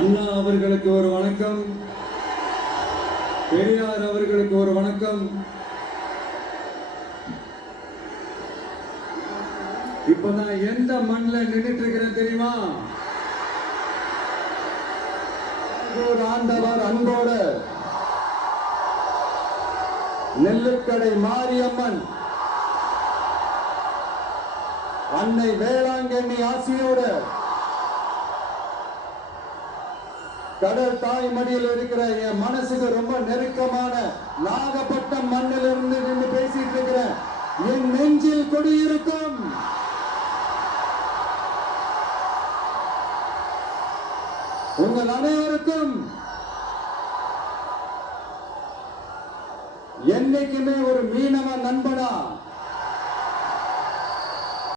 அண்ணா அவர்களுக்கு ஒரு வணக்கம், பெரியார் அவர்களுக்கு ஒரு வணக்கம். இப்ப நான் எந்த மண்ணில் நின்றுட்டு இருக்கிறேன் தெரியுமா? ஆண்டவர் அன்போடு நெல்லுக்கடை மாரியம்மன் அன்னை வேளாங்கண்ணி ஆசியோடு கடல் தாய் மடியில் இருக்கிற என் மனசுக்கு ரொம்ப நெருக்கமான நாகப்பட்டினம் மண்ணில் இருந்து நின்று பேசிட்டு இருக்கிறேன். என் நெஞ்சில் கொடியிருக்கும் உங்கள் அனைவருக்கும் என்னைக்குமே ஒரு மீனவ நண்பனா